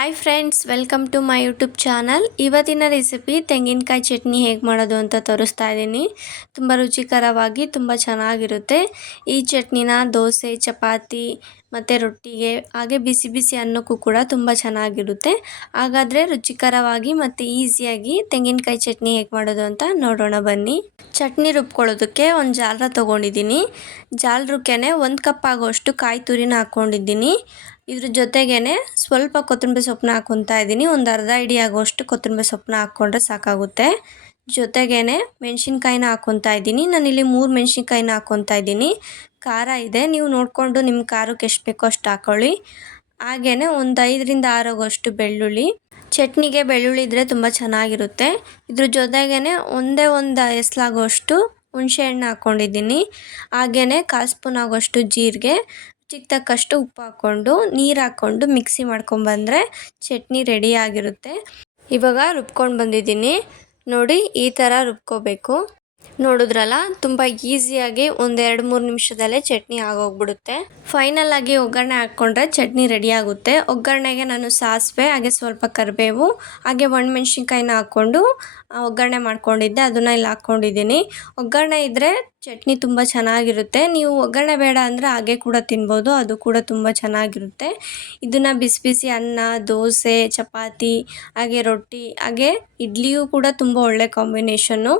Hi friends welcome to my YouTube channel ಇವತ್ತಿನ recipe ತೆಂಗಿನಕಾಯಿ ಚಟ್ನಿ ಹೇಗೆ ಮಾಡೋದು ಅಂತ ತೋರಿಸ್ತಾ ಇದ್ದೀನಿ. ತುಂಬ ರುಚಿಕರವಾಗಿ ತುಂಬ ಚೆನ್ನಾಗಿರುತ್ತೆ. ಈ ಚಟ್ನಿನ ದೋಸೆ, ಚಪಾತಿ ಮತ್ತು ರೊಟ್ಟಿಗೆ ಹಾಗೆ ಬಿಸಿ ಬಿಸಿ ಅನ್ನಕ್ಕೂ ಕೂಡ ತುಂಬ ಚೆನ್ನಾಗಿರುತ್ತೆ. ಹಾಗಾದರೆ ರುಚಿಕರವಾಗಿ ಮತ್ತು ಈಸಿಯಾಗಿ ತೆಂಗಿನಕಾಯಿ ಚಟ್ನಿ ಹೇಗೆ ಮಾಡೋದು ಅಂತ ನೋಡೋಣ ಬನ್ನಿ. ಚಟ್ನಿ ರುಬ್ಕೊಳ್ಳೋದಕ್ಕೆ ಒಂದು ಜಾಲರ ತೊಗೊಂಡಿದ್ದೀನಿ. ಜಾಲರಕ್ಕೆ ಒಂದು ಕಪ್ ಆಗೋಷ್ಟು ಕಾಯಿ ತುರಿನ ಹಾಕ್ಕೊಂಡಿದ್ದೀನಿ ಇದ್ರ ಜೊತೆಗೇ ಸ್ವಲ್ಪ ಕೊತ್ತಂಬರಿ ಸೊಪ್ಪನ್ನ ಹಾಕ್ಕೊತಾ ಇದ್ದೀನಿ. ಒಂದು ಅರ್ಧ ಇಡಿ ಆಗೋಷ್ಟು ಕೊತ್ತಂಬರಿ ಸೊಪ್ಪನ್ನ ಹಾಕ್ಕೊಂಡ್ರೆ ಸಾಕಾಗುತ್ತೆ. ಜೊತೆಗೇ ಮೆಣಸಿನ್ಕಾಯಿನ ಹಾಕ್ಕೊತಾ ಇದ್ದೀನಿ. ನಾನಿಲ್ಲಿ ಮೂರು ಮೆಣಸಿನ್ಕಾಯಿನ ಹಾಕ್ಕೊತಾ ಇದ್ದೀನಿ. ಖಾರ ಇದೆ. ನೀವು ನೋಡಿಕೊಂಡು ನಿಮ್ಮ ಖಾರಕ್ಕೆ ಎಷ್ಟು ಬೇಕೋ ಅಷ್ಟು ಹಾಕ್ಕೊಳ್ಳಿ ಹಾಗೆಯೇ ಒಂದು ಐದರಿಂದ ಆರೋಗೋಷ್ಟು ಬೆಳ್ಳುಳ್ಳಿ. ಚಟ್ನಿಗೆ ಬೆಳ್ಳುಳ್ಳಿ ಇದ್ದರೆ ತುಂಬ ಚೆನ್ನಾಗಿರುತ್ತೆ. ಇದ್ರ ಜೊತೆಗೇ ಒಂದೇ ಒಂದು ಎಸ್ಲಾಗೋಷ್ಟು ಹುಣಸೆಹಣ್ಣು ಹಾಕ್ಕೊಂಡಿದ್ದೀನಿ ಹಾಗೆಯೇ ಕಾಲು ಸ್ಪೂನ್ ಆಗೋಷ್ಟು ಜೀರಿಗೆ. ಚಿಕ್ಕ ತಕ್ಕಷ್ಟು ಉಪ್ಪು ಹಾಕ್ಕೊಂಡು ನೀರು ಹಾಕ್ಕೊಂಡು ಮಿಕ್ಸಿ ಮಾಡ್ಕೊಂಬಂದರೆ ಚಟ್ನಿ ರೆಡಿ ಆಗಿರುತ್ತೆ. ಇವಾಗ ರುಬ್ಕೊಂಡು ಬಂದಿದ್ದೀನಿ. ನೋಡಿ ಈ ಥರ ರುಬ್ಕೋಬೇಕು. ನೋಡಿದ್ರಲ್ಲ, ತುಂಬ ಈಸಿಯಾಗಿ ಒಂದೆರಡು ಮೂರು ನಿಮಿಷದಲ್ಲೇ ಚಟ್ನಿ ಆಗೋಗ್ಬಿಡುತ್ತೆ. ಫೈನಲ್ ಆಗಿ ಒಗ್ಗರಣೆ ಹಾಕ್ಕೊಂಡ್ರೆ ಚಟ್ನಿ ರೆಡಿ ಆಗುತ್ತೆ. ಒಗ್ಗರಣೆಗೆ ನಾನು ಸಾಸಿವೆ, ಹಾಗೆ ಸ್ವಲ್ಪ ಕರಿಬೇವು, ಹಾಗೆ ಒಣಮೆಣ್ಸಿನ್ಕಾಯಿನ ಹಾಕ್ಕೊಂಡು ಒಗ್ಗರಣೆ ಮಾಡ್ಕೊಂಡಿದ್ದೆ, ಅದನ್ನು ಇಲ್ಲಿ ಹಾಕ್ಕೊಂಡಿದ್ದೀನಿ. ಒಗ್ಗರಣೆ ಇದ್ದರೆ ಚಟ್ನಿ ತುಂಬ ಚೆನ್ನಾಗಿರುತ್ತೆ. ನೀವು ಒಗ್ಗರಣೆ ಬೇಡ ಅಂದರೆ ಹಾಗೆ ಕೂಡ ತಿನ್ಬೋದು, ಅದು ಕೂಡ ತುಂಬ ಚೆನ್ನಾಗಿರುತ್ತೆ. ಇದನ್ನು ಬಿಸಿ ಬಿಸಿ ಅನ್ನ, ದೋಸೆ, ಚಪಾತಿ, ಹಾಗೆ ರೊಟ್ಟಿ, ಹಾಗೆ ಇಡ್ಲಿಯೂ ಕೂಡ ತುಂಬ ಒಳ್ಳೆ ಕಾಂಬಿನೇಷನ್ನು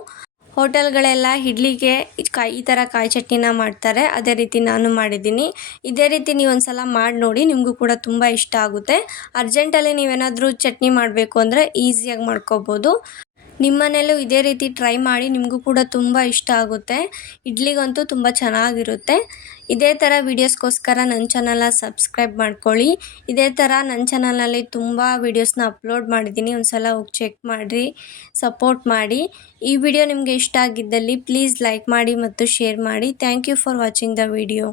ಹೋಟೆಲ್ಗಳೆಲ್ಲ ಇಡ್ಲಿಗೆ ಕಾಯಿ ಈ ಥರ ಕಾಯಿ ಚಟ್ನಿನ ಮಾಡ್ತಾರೆ. ಅದೇ ರೀತಿ ನಾನು ಮಾಡಿದ್ದೀನಿ. ಇದೇ ರೀತಿ ನೀವು ಒಂದು ಸಲ ಮಾಡಿ ನೋಡಿ, ನಿಮಗೂ ಕೂಡ ತುಂಬ ಇಷ್ಟ ಆಗುತ್ತೆ. ಅರ್ಜೆಂಟಲ್ಲಿ ನೀವೇನಾದರೂ ಚಟ್ನಿ ಮಾಡಬೇಕು ಅಂದರೆ ಈಸಿಯಾಗಿ ಮಾಡ್ಕೋಬೋದು. ನಿಮ್ಮ ಮನೇಲೂ ಇದೇ ರೀತಿ ಟ್ರೈ ಮಾಡಿ ನಿಮಗೂ ಕೂಡ ತುಂಬ ಇಷ್ಟ ಆಗುತ್ತೆ. ಇಡ್ಲಿಗಂತೂ ತುಂಬ ಚೆನ್ನಾಗಿರುತ್ತೆ. ಇದೇ ಥರ ವೀಡಿಯೋಸ್ಗೋಸ್ಕರ ನನ್ನ ಚಾನಲ್ನ ಸಬ್ಸ್ಕ್ರೈಬ್ ಮಾಡ್ಕೊಳ್ಳಿ. ಇದೇ ಥರ ನನ್ನ ಚಾನಲಲ್ಲಿ ತುಂಬ ವೀಡಿಯೋಸ್ನ ಅಪ್ಲೋಡ್ ಮಾಡಿದ್ದೀನಿ. ಒಂದು ಸಲ ಹೋಗಿ ಚೆಕ್ ಮಾಡಿರಿ ಸಪೋರ್ಟ್ ಮಾಡಿ. ಈ ವಿಡಿಯೋ ನಿಮಗೆ ಇಷ್ಟ ಆಗಿದ್ದಲ್ಲಿ ಪ್ಲೀಸ್ ಲೈಕ್ ಮಾಡಿ ಮತ್ತು ಶೇರ್ ಮಾಡಿ. Thank you for watching the video